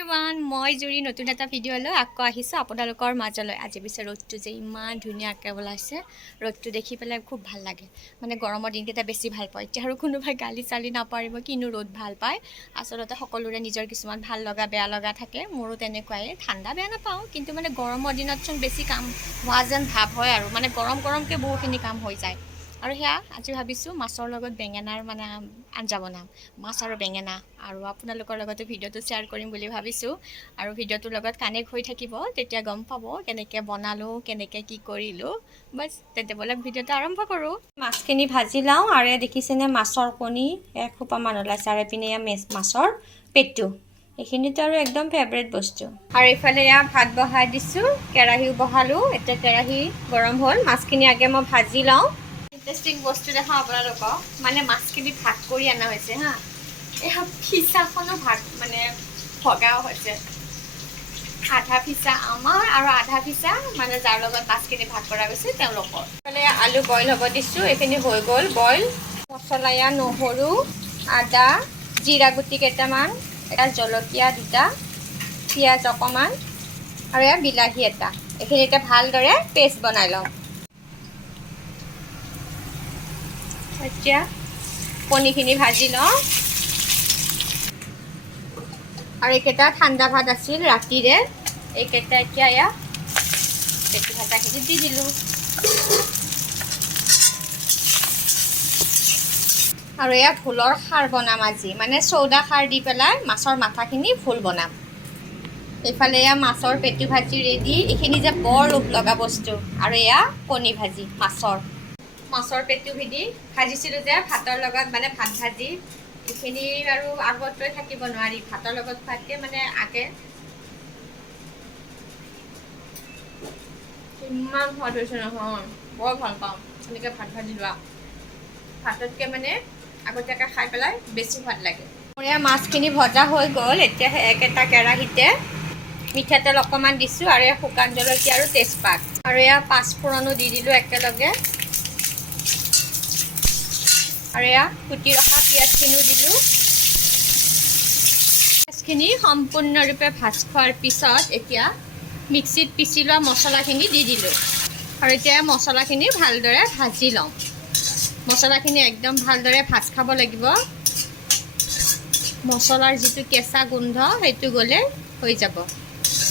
Everyone মই জুৰি নতুন এটা ভিডিঅ'লৈ আকৌ আহিছোঁ আপোনালোকৰ মাজলৈ। আজি পিছে ৰ'দটো যে ইমান ধুনীয়াকৈ ওলাইছে, ৰ'দটো দেখি পেলাই খুব ভাল লাগে। মানে গৰমৰ দিনকেইটা বেছি ভাল পায়। এতিয়া আৰু কোনোবাই গালি চালি নাপাৰিব কিনো ৰ'দ ভাল পায়। আচলতে সকলোৰে নিজৰ কিছুমান ভাল লগা বেয়া লগা থাকে, মোৰো তেনেকুৱাই। ঠাণ্ডা বেয়া নাপাওঁ, কিন্তু মানে গৰমৰ দিনতচোন বেছি কাম হোৱা যেন ভাৱ হয় আৰু মানে গৰমকৈ বহুখিনি কাম হৈ যায়। আৰু সেয়া আজি ভাবিছোঁ মাছৰ লগত বেঙেনাৰ মানে আঞ্জা বনাম, মাছ আৰু বেঙেনা, আৰু আপোনালোকৰ লগতে ভিডিঅ'টো শ্বেয়াৰ কৰিম বুলি ভাবিছোঁ। আৰু ভিডিঅ'টোৰ লগত কানেক্ট হৈ থাকিব, তেতিয়া গম পাব কেনেকৈ বনালোঁ, কেনেকৈ কি কৰিলোঁ। বাছ তেন্তে ব'লক ভিডিঅ'টো আৰম্ভ কৰোঁ। মাছখিনি ভাজি লওঁ। আৰু এয়া দেখিছেনে মাছৰ কণী এসোপামান ওলাইছে, আৰু এইপিনে এয়া মাছৰ পেটু, এইখিনিতো আৰু একদম ফেভৰেট বস্তু। আৰু এইফালে এয়া ভাত বহাই দিছোঁ, কেৰাহীও বহালোঁ। এতিয়া কেৰাহী গৰম হ'ল, মাছখিনি আগে মই ভাজি লওঁ। ইণ্টাৰেষ্টিং বস্তু দেখাওঁ আপোনালোকক, মানে মাছখিনি ভাগ কৰি অনা হৈছে হা। এই ফিচাখনো ভাগ মানে ভগাও হৈছে, আধা ফিচা আমাৰ আৰু আধা ফিচা মানে যাৰ লগত মাছখিনি ভাগ কৰা গৈছে তেওঁলোকৰ। এইফালে আলু বইল হ'ব দিছোঁ, এইখিনি হৈ গ'ল বইল। মছলা এয়া নহৰু, আদা, জিৰা গুটি কেইটামান, এটা জলকীয়া দুটা, পিঁয়াজ অকণমান, আৰু এয়া বিলাহী এটা। এইখিনি এতিয়া ভালদৰে পেষ্ট বনাই লওঁ। এতিয়া কণীখিনি ভাজি লওঁ। আৰু এইকেইটা ঠাণ্ডা ভাত আছিল ৰাতিৰে, এইকেইটা এতিয়া এয়া পেটু ভাজাখিনি দি দিলোঁ। আৰু এয়া ভোলৰ খাৰ বনাম আজি, মানে চৌদা খাৰ দি পেলাই মাছৰ মাথাখিনি ভোল বনাম। এইফালে এয়া মাছৰ পেটু ভাজি ৰেডি। এইখিনি যে বৰ লোভ লগা বস্তু। আৰু এয়া কণী ভাজি মাছৰ পেটু ভাজিছিলোঁ যে ভাতৰ লগত, মানে ভাত ভাজি। এইখিনি আৰু আগতকৈ থাকিব নোৱাৰি, ভাতৰ লগত খোৱাতকৈ মানে আগে ইমান সোৱাদ হৈছে নহয়, বৰ ভাল পাওঁ এনেকৈ ভাত ভাজি লোৱা। ভাততকৈ মানে আগতীয়াকৈ খাই পেলাই বেছি সোৱাদ লাগে। মোৰ এয়া মাছখিনি ভজা হৈ গ'ল। এতিয়া একেটা কেৰাহীতে মিঠাতেল অকণমান দিছোঁ, আৰু এয়া শুকান জলকীয়া আৰু তেজপাত, আৰু এয়া পাঁচফোৰণো দি দিলোঁ একেলগে। আৰু এয়া কুটি ৰখা পিঁয়াজখিনিও দিলোঁ। পিঁয়াজখিনি সম্পূৰ্ণৰূপে ভাজ খোৱাৰ পিছত এতিয়া মিক্সিত পিচি লোৱা মছলাখিনি দি দিলোঁ। আৰু এতিয়া মছলাখিনি ভালদৰে ভাজি লওঁ। মছলাখিনি একদম ভালদৰে ভাজ খাব লাগিব। মছলাৰ যিটো কেঁচা গোন্ধ সেইটো গ'লে হৈ যাব।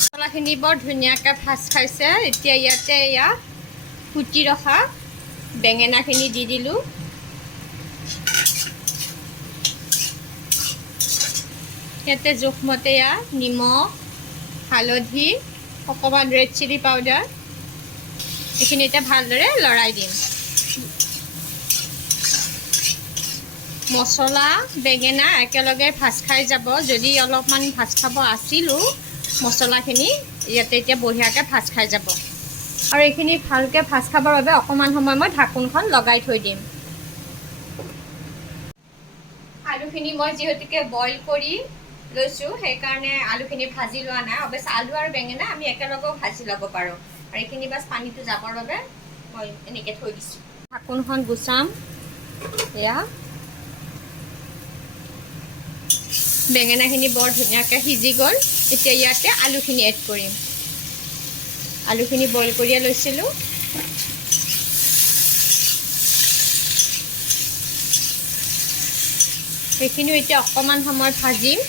মছলাখিনি বৰ ধুনীয়াকৈ ভাজ খাইছে। এতিয়া ইয়াতে এয়া কুটি ৰখা বেঙেনাখিনি দি দিলোঁ। ইয়াতে জোখমতে এয়া নিমখ, হালধি, অকণমান ৰেড চিলি পাউডাৰ, এইখিনি এতিয়া ভালদৰে লৰাই দিম। মছলা বেঙেনা একেলগে ভাজ খাই যাব। যদি অলপমান ভাজ খাব আছিলোঁ মছলাখিনি, ইয়াতে এতিয়া বঢ়িয়াকৈ ভাজ খাই যাব। আৰু এইখিনি ভালকৈ ভাজ খাবৰ বাবে অকণমান সময় মই ঢাকোনখন লগাই থৈ দিম। আলুখিনি মই যিহেতুকে বইল কৰি লৈছোঁ, সেইকাৰণে আলুখিনি ভাজি লোৱা নাই। অৱশ্যে আলু আৰু বেঙেনা আমি একেলগেও ভাজি ল'ব পাৰোঁ। আৰু এইখিনি বাছ পানীটো যাবৰ বাবে মই এনেকৈ থৈ দিছোঁ। ঢাকোনখন গুচাম। এয়া বেঙেনাখিনি বৰ ধুনীয়াকৈ সিজি গ'ল। এতিয়া ইয়াতে আলুখিনি এড কৰিম। আলুখিনি বইল কৰিয়ে লৈছিলোঁ। সেইখিনিও এতিয়া অকণমান সময় ভাজিম।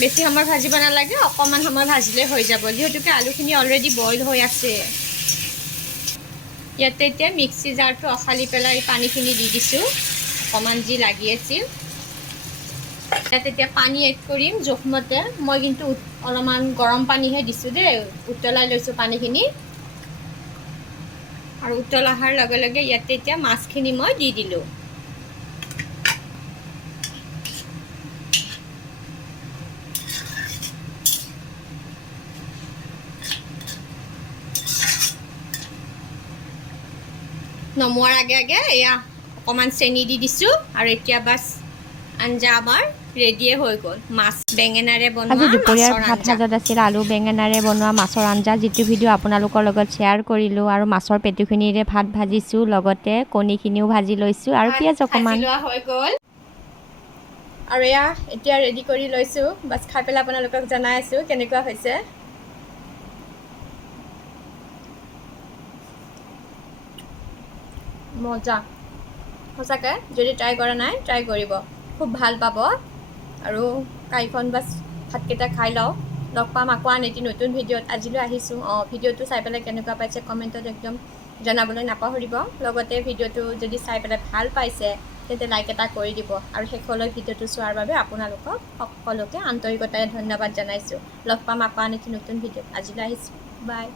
বেছি সময় ভাজিব নালাগে, অকণমান সময় ভাজিলে হৈ যাব, যিহেতুকে আলুখিনি অলৰেডি বইল হৈ আছে। ইয়াতে এতিয়া মিক্সি জাৰটো অখালি পেলাই পানীখিনি দি দিছোঁ, অকণমান যি লাগি আছিল। ইয়াত এতিয়া পানী এড কৰিম জোখমতে। মই কিন্তু অলপমান গৰম পানীহে দিছোঁ দেই, উতলাই লৈছোঁ পানীখিনি। আৰু উতল অহাৰ লগে লগে ইয়াতে এতিয়া মাছখিনি মই দি দিলোঁ। নমোৱাৰ আগে আগে এয়া অকণমান চেনি দি দিছোঁ। আৰু এতিয়া বাছ আঞ্জা আমাৰ ৰেডিয়ে হৈ গ'ল, মাছ বেঙেনাৰে বনোৱা। আজি দুপৰীয়াৰ ভাত সাজত আছিল আলু বেঙেনাৰে বনোৱা মাছৰ আঞ্জা, যিটো ভিডিঅ' আপোনালোকৰ লগত শ্বেয়াৰ কৰিলোঁ। আৰু মাছৰ পেটুখিনিৰে ভাত ভাজিছোঁ, লগতে কণীখিনিও ভাজি লৈছোঁ, আৰু পিঁয়াজ অকণমান লোৱা হৈ গ'ল। আৰু এয়া এতিয়া ৰেডি কৰি লৈছোঁ বাছ খাই পেলাই আপোনালোকক জনাই আছোঁ কেনেকুৱা হৈছে মজা সঁচাকৈ যদি ট্ৰাই কৰা নাই ট্ৰাই কৰিব খুব ভাল পাব আৰু কাইখন বাছ ভাতকেইটা খাই লওঁ লগ পাম আকৌ আন এটি নতুন ভিডিঅ'ত আজিলৈ আহিছোঁ ভিডিঅ'টো চাই পেলাই কেনেকুৱা পাইছে কমেণ্টত একদম জনাবলৈ নাপাহৰিব লগতে ভিডিঅ'টো যদি চাই পেলাই ভাল পাইছে তেন্তে লাইক এটা কৰি দিব আৰু শেষলৈ ভিডিঅ'টো চোৱাৰ বাবে আপোনালোকক সকলোকে আন্তৰিকতাৰে ধন্যবাদ জনাইছোঁ লগ পাম আকৌ আন এটি নতুন ভিডিঅ'ত আজিলৈ আহিছোঁ বাই